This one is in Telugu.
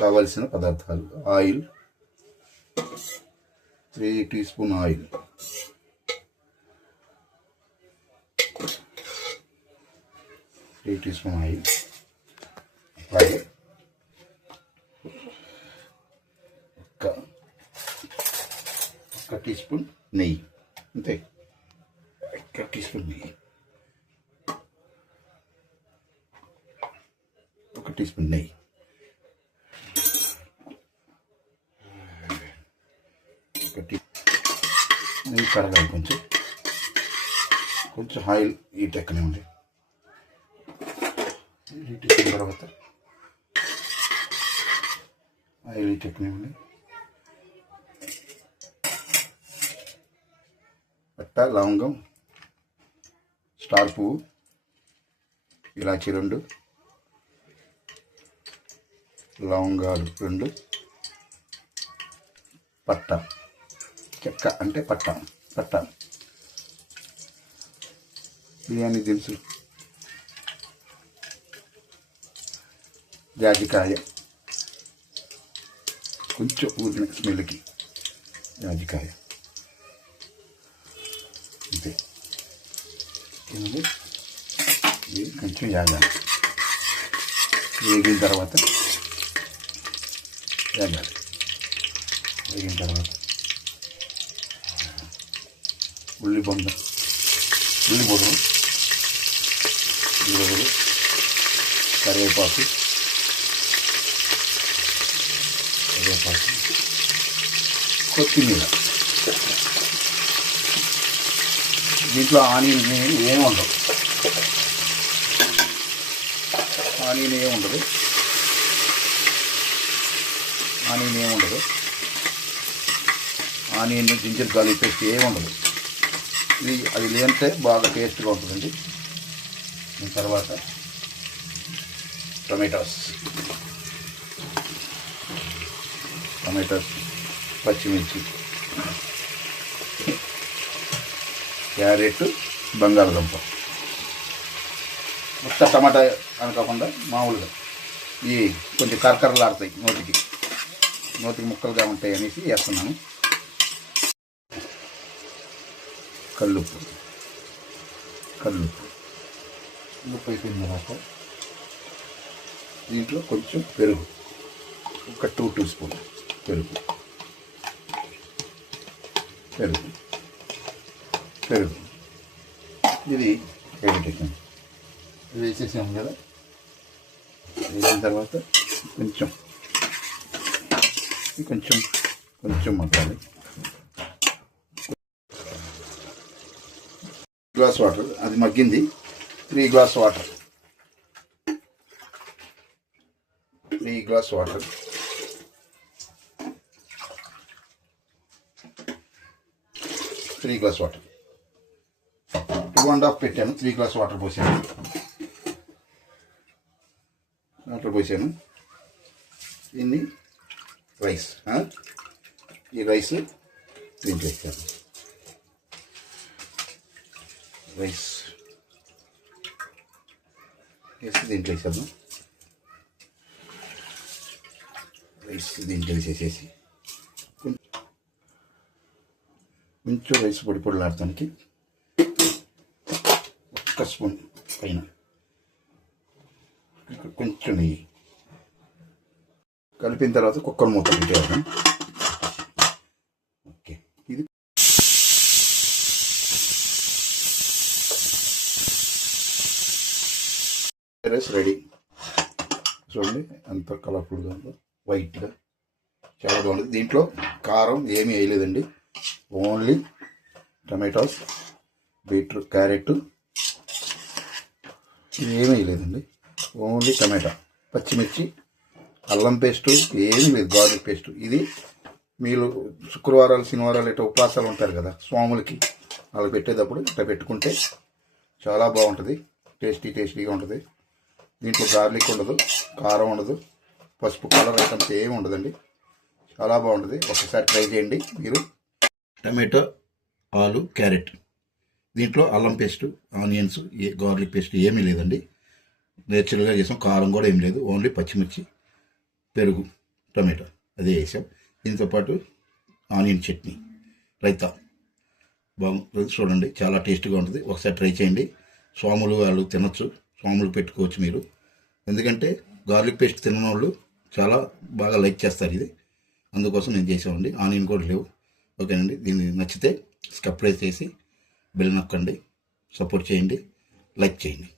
కావలసిన పదార్థాలు: ఆయిల్ 3 టీ స్పూన్ ఆయిల్, అలాగే ఒక టీ స్పూన్ నెయ్యి, అంతే. ఒక టీ స్పూన్ నెయ్యి, నెయ్యి కరగాలి. కొంచెం ఆయిల్ హీట్ ఎక్కనివ్వండి. హీట్ ఎక్కిన తర్వాత పట్ట, లవంగం, స్టార్ పువ్వు, ఇలాచి 2, లవంగాలు 2, పట్ట, చెక్క అంటే పట్ట, బిర్యానీ దినుసులు, జాజికాయ, కొంచెం ఊరిన స్మెల్కి జాజికాయ, అంతే. ఇది కొంచెం వేగాలి. వేగిన తర్వాత ఉల్లిపొందు, కరివేపాకు, కొత్తిమీర. దీంట్లో ఆనియన్ ఏమి ఉండదు, ఆనియన్ జింజర్ గార్లిక్ పేస్ట్ ఏమి ఉండదు. అది లేదంటే బాగా టేస్ట్గా ఉంటుందండి. తర్వాత టొమాటోస్, పచ్చిమిర్చి, క్యారెట్, బంగాళదుంప. మొత్తం టమాటా అనుకోకుండా మామూలుగా ఇవి కొంచెం కరకరలాడతాయి, నోటికి ముక్కలుగా ఉంటాయి అనేసి వేస్తున్నాను. కల్లుప్పు అయిపోయిన తర్వాత దీంట్లో కొంచెం పెరుగు, ఒక 2 టీ స్పూన్ పెరుగు ఇది వేసేసాము కదా. వేసిన తర్వాత కొంచెం మగ్గాలి. గ్లాస్ వాటర్, అది మగ్గింది. 3 గ్లాస్ వాటర్, 2 అండ్ హాఫ్ పెట్టాను. 3 గ్లాస్ వాటర్ పోసాను. దీన్ని ఈ రైస్ దీంట్లో వేసాను. దీంట్లో వేసేసి కొంచెం రైస్ పొడిలాడటానికి 1 స్పూన్ పైన కొంచెం నెయ్యి కలిపిన తర్వాత కుక్కర్ మూత పెట్టేద్దాం. ఓకే, ఇది రైస్ రెడీ. చూడండి ఎంత కలర్ఫుల్గా ఉందో, వైట్గా, చాలా బాగుంది. దీంట్లో కారం ఏమీ వేయలేదండి, ఓన్లీ టమాటోస్, బీట్రూట్, క్యారెట్ ఏమీ వేయలేదండి, ఓన్లీ టమాటా, పచ్చిమిర్చి, అల్లం పేస్టు ఏమీ లేదు, గార్లిక్ పేస్టు. ఇది మీరు శుక్రవారాలు, శనివారాలు ఇట్లా ఉపవాసాలు ఉంటారు కదా స్వాములకి, వాళ్ళకి పెట్టేటప్పుడు ఇట్లా పెట్టుకుంటే చాలా బాగుంటుంది, టేస్టీగా ఉంటుంది. దీంట్లో గార్లిక్ ఉండదు, కారం ఉండదు, పసుపు, కలర్ ఐటమ్స్ ఏమి ఉండదండి, చాలా బాగుంటుంది. ఒకసారి ట్రై చేయండి మీరు. టమాటో, ఆలు, క్యారెట్, దీంట్లో అల్లం పేస్టు, ఆనియన్స్, గార్లిక్ పేస్ట్ ఏమీ లేదండి, నేచురల్గా చేసాం. కారం కూడా ఏం లేదు, ఓన్లీ పచ్చిమిర్చి, పెరుగు, టొమాటో అదే వేసాం. దీంతోపాటు ఆనియన్ చట్నీ, రైతా బాగుంటుంది. చూడండి, చాలా టేస్ట్గా ఉంటుంది. ఒకసారి ట్రై చేయండి. స్వాములు వాళ్ళు తినొచ్చు, స్వాములు పెట్టుకోవచ్చు మీరు. ఎందుకంటే గార్లిక్ పేస్ట్ తినని వాళ్ళు చాలా బాగా లైక్ చేస్తారు ఇది. అందుకోసం నేను చేసామండి. ఆనియన్ కూడా లేవు. ఓకేనండి. దీన్ని నచ్చితే సబ్స్క్రైబ్ చేసి బెల్ నొక్కండి, సపోర్ట్ చేయండి, లైక్ చేయండి.